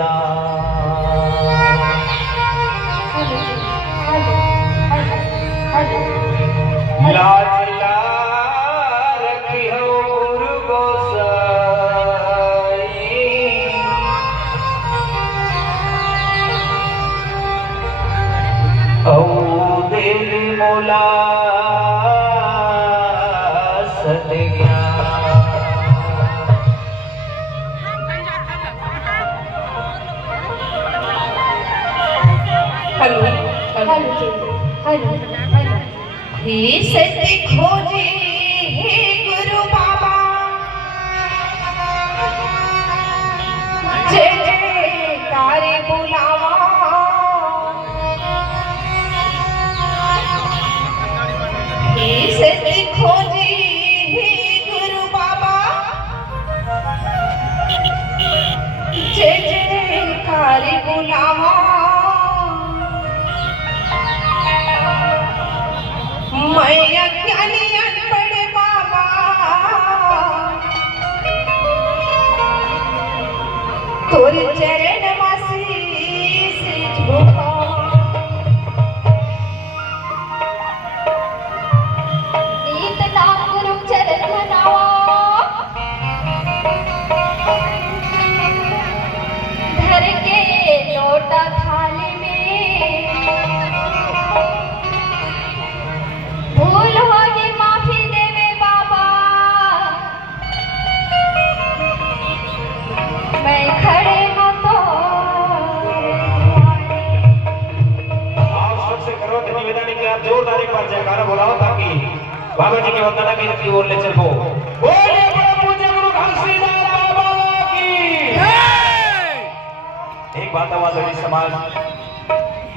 जा लाज ला रखी हो गोसाई औ दिल मोला सदग्या हेलो हेलो हेलो हेलो हे सत्य खोजे हे गुरु बाबा जय जयकारे बुलावा हे सत्य खोजे हे गुरु बाबा जय जयकारे बुलावा मैं अज्ञानी अनपढ़ बाबा तोर चरण वासी झुका दीत नाम गुरु चरण मनावा धर के लोटा थाली में भूल होगी माफी देवे बाबा मैं खड़े हो तो आप सबसे करो निवेदन है कि आप जोरदार एक बार जयकारा बुलाओ ताकि बाबा जी के वंदना की ओर ले चल पाओ। बोले बड़े पूज्य गुरु घनश्रीदास बाबा की जय। एक बात आदरणीय समाज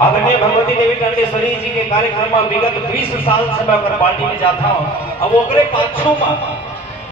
आदरणीय भगवती देवी टंडेश्वरी जी के कार्यक्रम में विगत 20 साल से मैं पार्टी में जाता हूँ। अब ओकरे पाछू में